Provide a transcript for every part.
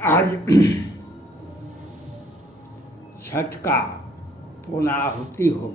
आज छठ का पूर्णाहुति हो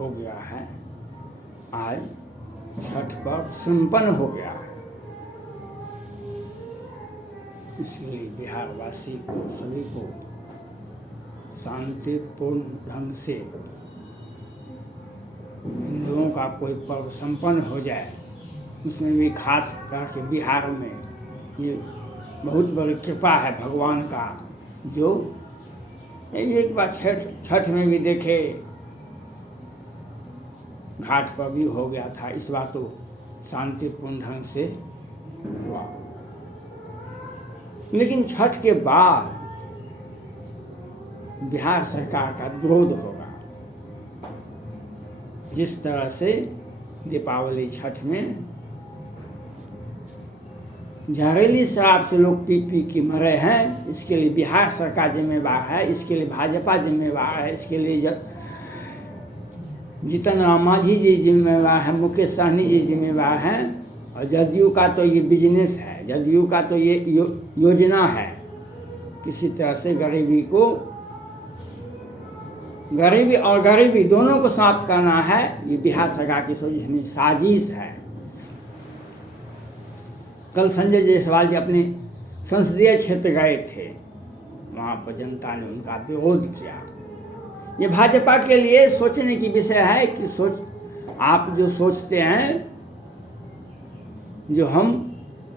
गया है। आज छठ पर्व संपन्न हो गया है। इसलिए बिहारवासी को सभी को शांतिपूर्ण ढंग से हिंदुओं का कोई पर्व संपन्न हो जाए, उसमें भी खास करके बिहार में ये बहुत बड़ी कृपा है भगवान का। जो एक बार छठ में भी देखे घाट पर भी हो गया था, इस बार तो शांतिपूर्ण ढंग से हुआ। लेकिन छठ के बाद बिहार सरकार का विरोध होगा। जिस तरह से दीपावली छठ में जहरीली शराब से लोग पी पी के मरे हैं, इसके लिए बिहार सरकार जिम्मेवार है, इसके लिए भाजपा जिम्मेवार है, इसके लिए जीतन राम मांझी जी जिम्मेवार है, मुकेश सहनी जी जिम्मेवार हैं। और जदयू का तो ये बिजनेस है, जदयू का तो ये योजना है किसी तरह से गरीबी दोनों को समाप्त करना है। ये बिहार सरकार की सोची साजिश है। कल संजय जायसवाल जी अपने संसदीय क्षेत्र गए थे, वहाँ पर जनता ने उनका विरोध किया। ये भाजपा के लिए सोचने की विषय है कि आप जो सोचते हैं, जो हम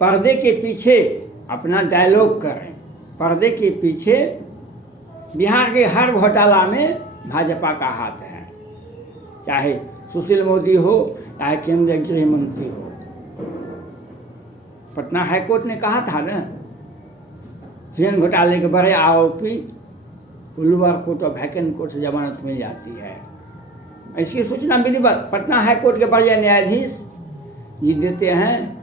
पर्दे के पीछे अपना डायलॉग करें, पर्दे के पीछे बिहार के हर घोटाला में भाजपा का हाथ है, चाहे सुशील मोदी हो, चाहे केंद्रीय गृह मंत्री हो। पटना हाईकोर्ट ने कहा था ना, ट्रेन घोटाले के बड़े आरोपी लोअर कोर्ट और वैकेंट कोर्ट से जमानत मिल जाती है। इसकी सूचना विधिवत पटना हाईकोर्ट के बड़े न्यायाधीश जी देते हैं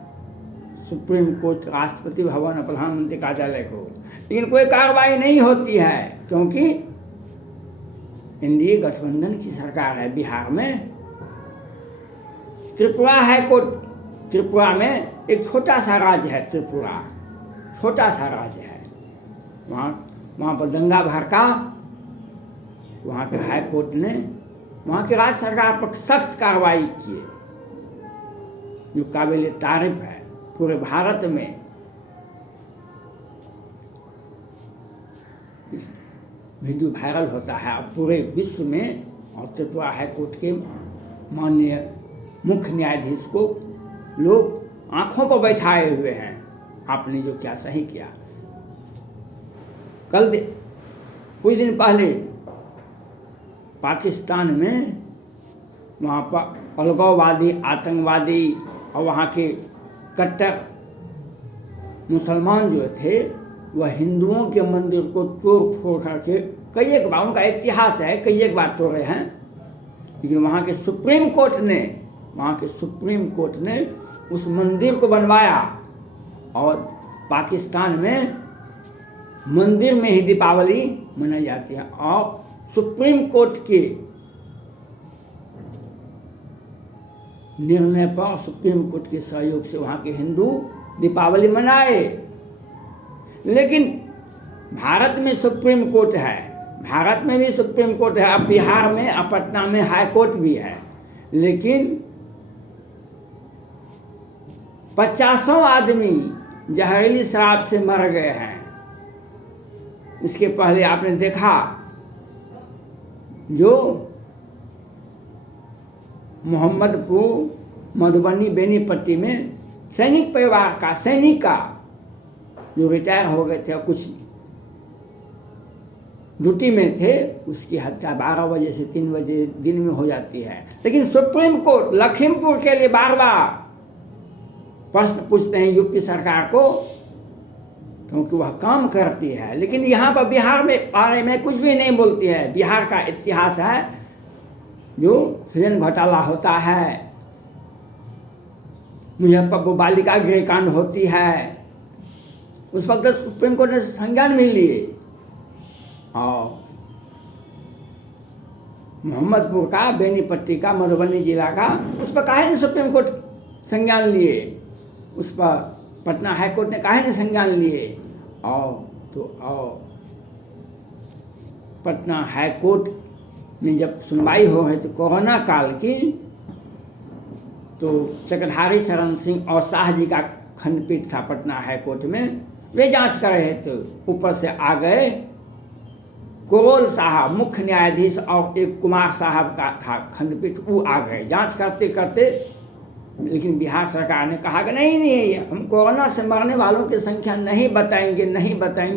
सुप्रीम कोर्ट, राष्ट्रपति भवन और प्रधानमंत्री कार्यालय को, लेकिन कोई कार्रवाई नहीं होती है, क्योंकि एनडीए गठबंधन की सरकार है बिहार में। त्रिपुरा हाईकोर्ट, त्रिपुरा में एक छोटा सा राज्य है, त्रिपुरा छोटा सा राज्य है, वहाँ पर दंगा भड़का, वहाँ के हाई कोर्ट ने वहाँ की राज्य सरकार पर सख्त कार्रवाई की, जो काबिल तारीफ है। पूरे भारत में वीडियो वायरल होता है, अब पूरे विश्व में। और त्रिपुरा हाई कोर्ट के माननीय मुख्य न्यायाधीश को लोग आंखों पर बैठाए हुए हैं, आपने जो क्या सही किया। कुछ दिन पहले पाकिस्तान में वहाँ पर अलगाववादी, आतंकवादी और वहाँ के कट्टर मुसलमान जो थे, वह हिंदुओं के मंदिर को तोड़ फोड़ करके कई एक बार, उनका इतिहास है, कई एक बार तोड़े हैं। लेकिन वहाँ के सुप्रीम कोर्ट ने उस मंदिर को बनवाया, और पाकिस्तान में मंदिर में ही दीपावली मनाई जाती है। और सुप्रीम कोर्ट के निर्णय पर, सुप्रीम कोर्ट के सहयोग से वहाँ के हिंदू दीपावली मनाए। लेकिन भारत में सुप्रीम कोर्ट है, भारत में भी सुप्रीम कोर्ट है, अब बिहार में, अब पटना में हाई कोर्ट भी है, लेकिन 50 आदमी जहरीली शराब से मर गए हैं। इसके पहले आपने देखा जो मोहम्मदपुर, मधुबनी, बेनीपट्टी में सैनिक परिवार का सैनिक का जो रिटायर हो गए थे, कुछ ड्यूटी में थे, उसकी हत्या 12 बजे से 3 बजे दिन में हो जाती है। लेकिन सुप्रीम कोर्ट लखीमपुर के लिए बार बार प्रश्न पूछते हैं यूपी सरकार को, क्योंकि वह काम करती है। लेकिन यहाँ पर बिहार में बारे में कुछ भी नहीं बोलती है। बिहार का इतिहास है, जो ट्रेन घोटाला होता है, मुजफ्फरपुर बालिका गृह कांड होती है, उस वक्त सुप्रीम कोर्ट ने संज्ञान भी लिए। और मोहम्मदपुर का, बेनीपट्टी का, मधुबनी जिला का, उस पर काहे नहीं सुप्रीम कोर्ट संज्ञान लिए, उस पर पटना हाईकोर्ट ने काहे ने संज्ञान लिए? आओ तो आओ, पटना हाईकोर्ट में जब सुनवाई हो है तो कोरोना काल की, तो चक्रधारी शरण सिंह और शाह जी का खंडपीठ था पटना हाईकोर्ट में, वे जांच कर रहे थे। ऊपर से आ गए कोरोल साहब मुख्य न्यायाधीश और एक कुमार साहब का था खंडपीठ, वो आ गए जांच करते करते। लेकिन बिहार सरकार ने कहा कि नहीं, हम कोरोना से मरने वालों की संख्या नहीं बताएंगे।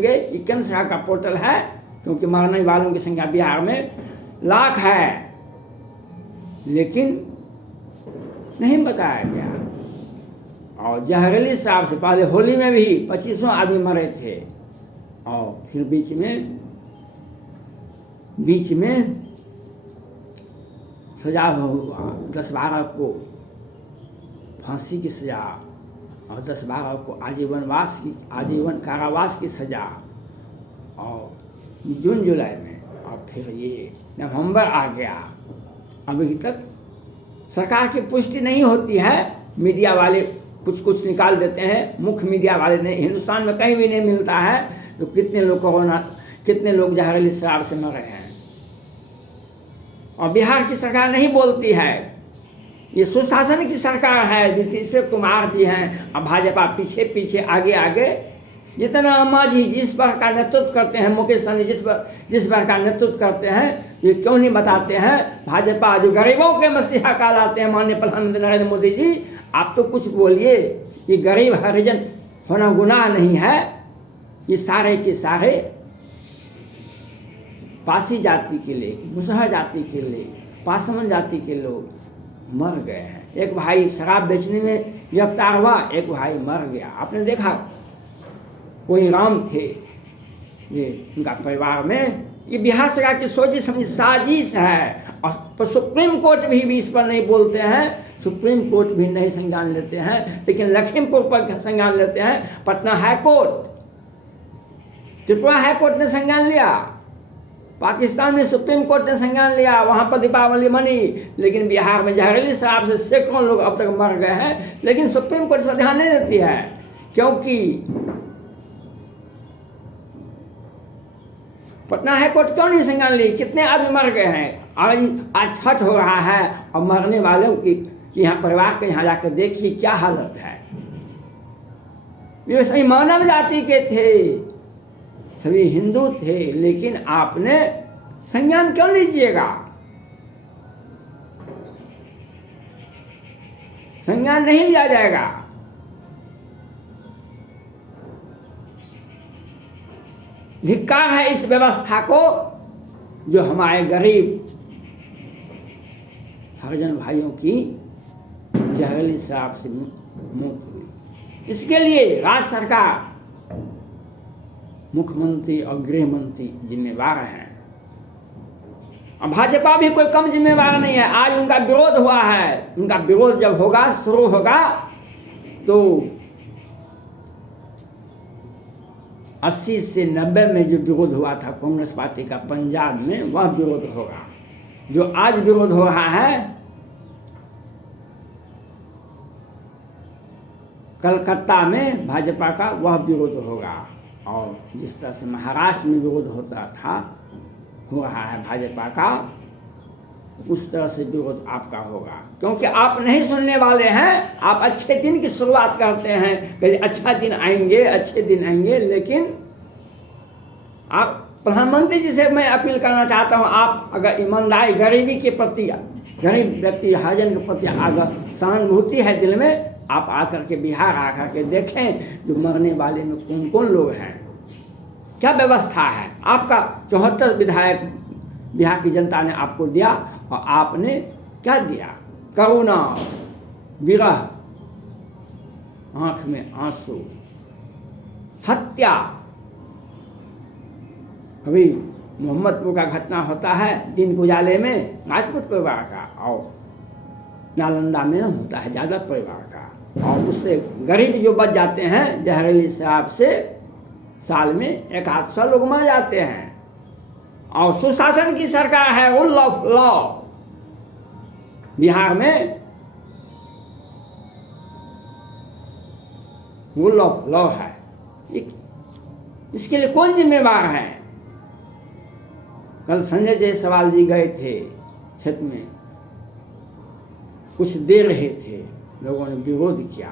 ये केंद्र सरकार का पोर्टल है, क्योंकि मरने वालों की संख्या बिहार में लाख है, लेकिन नहीं बताया गया। और जहरीली शराब से पहले होली में भी 25 आदमी मरे थे। और फिर बीच में सजा हुआ, 10-12 को फांसी की सजा और 10-12 को आजीवन कारावास की सजा। और जून जुलाई में, और फिर ये नवंबर आ गया, अभी तक सरकार की पुष्टि नहीं होती है। मीडिया वाले कुछ निकाल देते हैं, मुख्य मीडिया वाले नहीं, हिंदुस्तान में कहीं भी नहीं मिलता है तो कितने लोग जहरीली शराब से मरे हैं। और बिहार की सरकार नहीं बोलती है। ये सुशासन की सरकार है, नीतीश कुमार जी हैं, और भाजपा पीछे आगे। जितना अम्मा जी जिस पर का नेतृत्व करते हैं, मुकेश सहनी जिस पर का नेतृत्व करते हैं, ये क्यों नहीं बताते हैं? भाजपा जो गरीबों के मसीहा कहलाते हैं, माननीय प्रधानमंत्री नरेंद्र मोदी जी, आप तो कुछ बोलिए। ये गरीब हरिजन होना गुनाह नहीं है। ये सारे के सारे पासी जाति के लिए, मुसहर जाति के लिए, पासवान जाति के लोग मर गए हैं। एक भाई शराब बेचने में गिरफ्तार हुआ, एक भाई मर गया। आपने देखा, कोई राम थे, ये उनका परिवार में। ये बिहार सरकार की सोची समझी साजिश है। और सुप्रीम कोर्ट भी इस पर नहीं बोलते हैं, सुप्रीम कोर्ट भी नहीं संज्ञान लेते हैं, लेकिन लखीमपुर पर संज्ञान लेते हैं। पटना हाईकोर्ट, त्रिपुरा हाईकोर्ट ने संज्ञान लिया, पाकिस्तान में सुप्रीम कोर्ट ने संज्ञान लिया, वहाँ पर दीपावली मनी। लेकिन बिहार में जहरीली शराब से सैकड़ों लोग अब तक मर गए हैं, लेकिन सुप्रीम कोर्ट से ध्यान नहीं देती है। क्योंकि पटना हाईकोर्ट क्यों नहीं संज्ञान ली? कितने आदमी मर गए हैं। आज छठ हो रहा है और मरने वालों की यहाँ परिवार के यहाँ जाकर देखिए क्या हालत है। ये सभी मानव जाति के थे, सभी हिंदू थे, लेकिन आपने संज्ञान क्यों लीजिएगा? संज्ञान नहीं लिया जाएगा। धिक्कार है इस व्यवस्था को, जो हमारे गरीब हरिजन भाइयों की जहरीली शराब से मौत हुई। इसके लिए राज्य सरकार, मुख्यमंत्री और गृह मंत्री जिम्मेवार हैं। और भाजपा भी कोई कम जिम्मेवार नहीं है। आज उनका विरोध हुआ है। उनका विरोध जब होगा, शुरू होगा, तो 80 से 90 में जो विरोध हुआ था कांग्रेस पार्टी का पंजाब में, वह विरोध होगा। जो आज विरोध हो रहा है कलकत्ता में भाजपा का, वह विरोध होगा। और जिस तरह से महाराष्ट्र में विरोध होता था, हो रहा है भाजपा का, उस तरह से विरोध आपका होगा। क्योंकि आप नहीं सुनने वाले हैं। आप अच्छे दिन की शुरुआत करते हैं कि अच्छा दिन आएंगे, अच्छे दिन आएंगे, लेकिन आप प्रधानमंत्री जी से मैं अपील करना चाहता हूं, आप अगर ईमानदारी, गरीबी के प्रति, गरीब व्यक्ति हरिजन के प्रति अगर सहानुभूति है दिल में, आप आकर के बिहार आकर के देखें जो मरने वाले में कौन कौन लोग हैं, क्या व्यवस्था है। आपका 74 विधायक बिहार की जनता ने आपको दिया, और आपने क्या दिया? करुणा, विरह, आंख में आंसू, हत्या। अभी मोहम्मदपुर का घटना होता है दिन उजाले में, राजपूत परिवार का, और नालंदा में होता है यादव परिवार का। और उससे गरीब जो बच जाते हैं जहरीली शराब से, साल में 100 लोग मर जाते हैं। और सुशासन की सरकार है, रूल ऑफ लॉ। बिहार में रूल ऑफ लॉ है, इसके लिए कौन जिम्मेवार है? कल संजय जायसवाल जी गए थे क्षेत्र में, कुछ दे रहे थे, लोगों ने विरोध किया।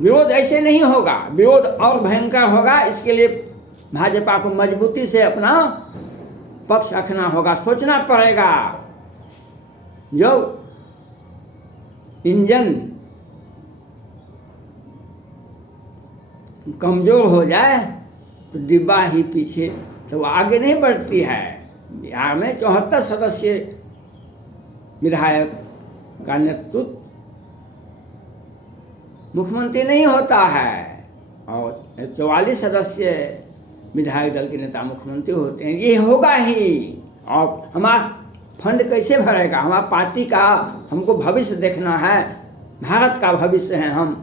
विरोध ऐसे नहीं होगा, विरोध और भयंकर होगा। इसके लिए भाजपा को मजबूती से अपना पक्ष रखना होगा, सोचना पड़ेगा। जब इंजन कमजोर हो जाए तो डिब्बा ही पीछे, तो आगे नहीं बढ़ती है। बिहार में 74 सदस्य विधायक का नेतृत्व मुख्यमंत्री नहीं होता है, और 44 सदस्य विधायक दल के नेता मुख्यमंत्री होते हैं। ये होगा ही। और हमारा फंड कैसे भरेगा? हमारा पार्टी का, हमको भविष्य देखना है, भारत का भविष्य है। हम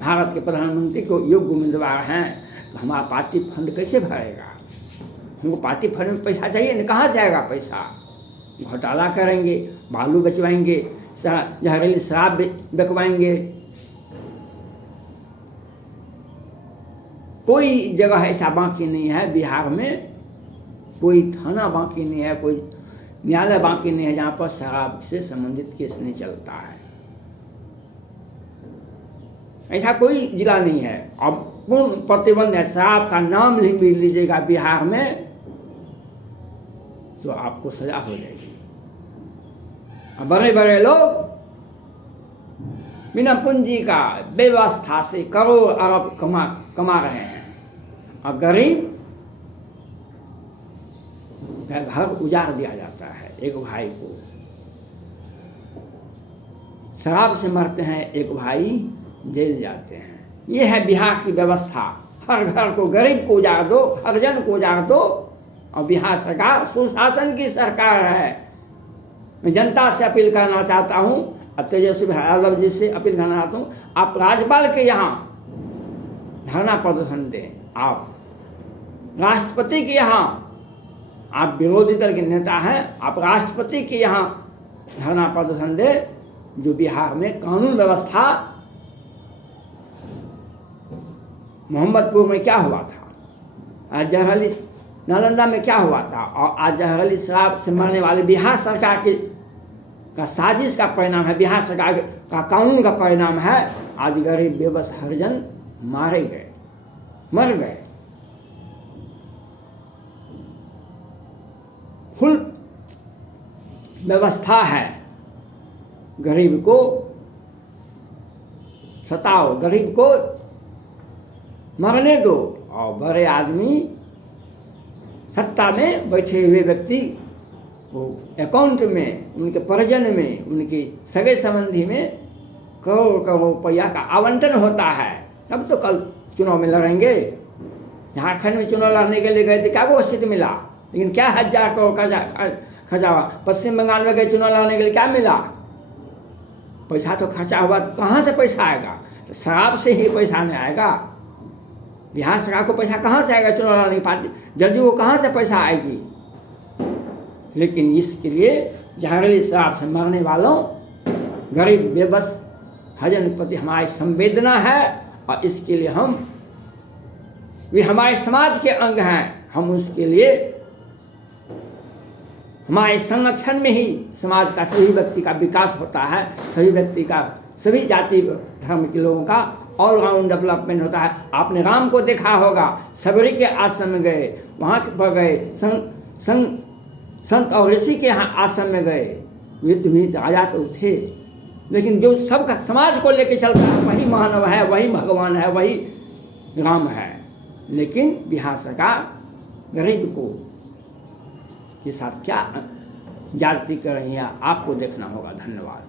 भारत के प्रधानमंत्री को योग्य उम्मीदवार हैं, तो हमारा पार्टी फंड कैसे भरेगा? हमको पार्टी फंड में पैसा चाहिए ना, कहाँ से आएगा पैसा? घोटाला करेंगे, बालू बचवाएंगे, जहरीली शराब बिकवाएंगे। कोई जगह ऐसा बाकी नहीं है बिहार में, कोई थाना बाकी नहीं है, कोई न्यायालय बाकी नहीं है जहाँ पर शराब से संबंधित केस नहीं चलता है। ऐसा कोई जिला नहीं है। अब पूर्ण प्रतिबंध है, शराब का नाम भी लीजिएगा बिहार में तो आपको सजा हो जाएगी। अब बड़े बड़े लोग बिना पूंजी का व्यवस्था से करोड़ अरब कमा रहे हैं, और गरीब का घर उजाड़ दिया जाता है। एक भाई को शराब से मरते हैं, एक भाई जेल जाते हैं। ये है बिहार की व्यवस्था। हर घर को, गरीब को उजाड़ दो, हर जन को उजाड़ दो। और बिहार सरकार सुशासन की सरकार है। मैं जनता से अपील करना चाहता हूँ, अब तेजस्वी यादव जी से अपील करना चाहता हूँ, आप राज्यपाल के यहाँ धरना प्रदर्शन दें। आप राष्ट्रपति के यहाँ, आप विरोधी दल के नेता हैं, आप राष्ट्रपति के यहाँ धरना प्रदर्शन दें। जो बिहार में कानून व्यवस्था, मोहम्मदपुर में क्या हुआ था, आज जहरीली नालंदा में क्या हुआ था, और आज जहरीली शराब से मरने वाले बिहार सरकार की का साजिश का परिणाम है, बिहार सरकार का कानून का परिणाम है। आज गरीब बेबस हरिजन मारे गए, मर गए। फुल व्यवस्था है, गरीब को सताओ, गरीब को मरने दो, और बड़े आदमी सत्ता में बैठे हुए व्यक्ति वो अकाउंट में, उनके परिजन में, उनके सगे संबंधी में करोड़ करोड़ रुपया का आवंटन होता है। तब तो कल चुनाव में लड़ेंगे। झारखंड में चुनाव लड़ने के लिए गए थे, क्या वो सीट मिला? लेकिन क्या 1000 करोड़ खर्चा हुआ। पश्चिम बंगाल में गए चुनाव लड़ने के लिए, क्या मिला? पैसा तो खर्चा हुआ, तो कहाँ से पैसा आएगा? तो शराब से ही पैसा नहीं आएगा। बिहार सरकार को पैसा कहाँ से आएगा? चुनाव लड़ने की पार्टी जदयू को कहाँ से पैसा आएगी? लेकिन इसके लिए जहरीली शराब से मरने वालों, गरीब बेबस हरिजन के प्रति हमारी संवेदना है, और इसके लिए हम भी हमारे समाज के अंग हैं। हम उसके लिए हमारे संरक्षण में ही समाज का सभी व्यक्ति का विकास होता है, सभी व्यक्ति का, सभी जाति धर्म के लोगों का ऑलराउंड डेवलपमेंट होता है। आपने राम को देखा होगा, सबरी के आश्रम में गए, वहाँ पर गए, संत और ऋषि के यहाँ आश्रम में गए, विद्ध राजा तो थे, लेकिन जो सबका समाज को लेकर चलता है वही मानव है, वही भगवान है, वही राम है। लेकिन बिहार सरकार गरीब को के साथ क्या जाति कर रही है, आपको देखना होगा। धन्यवाद।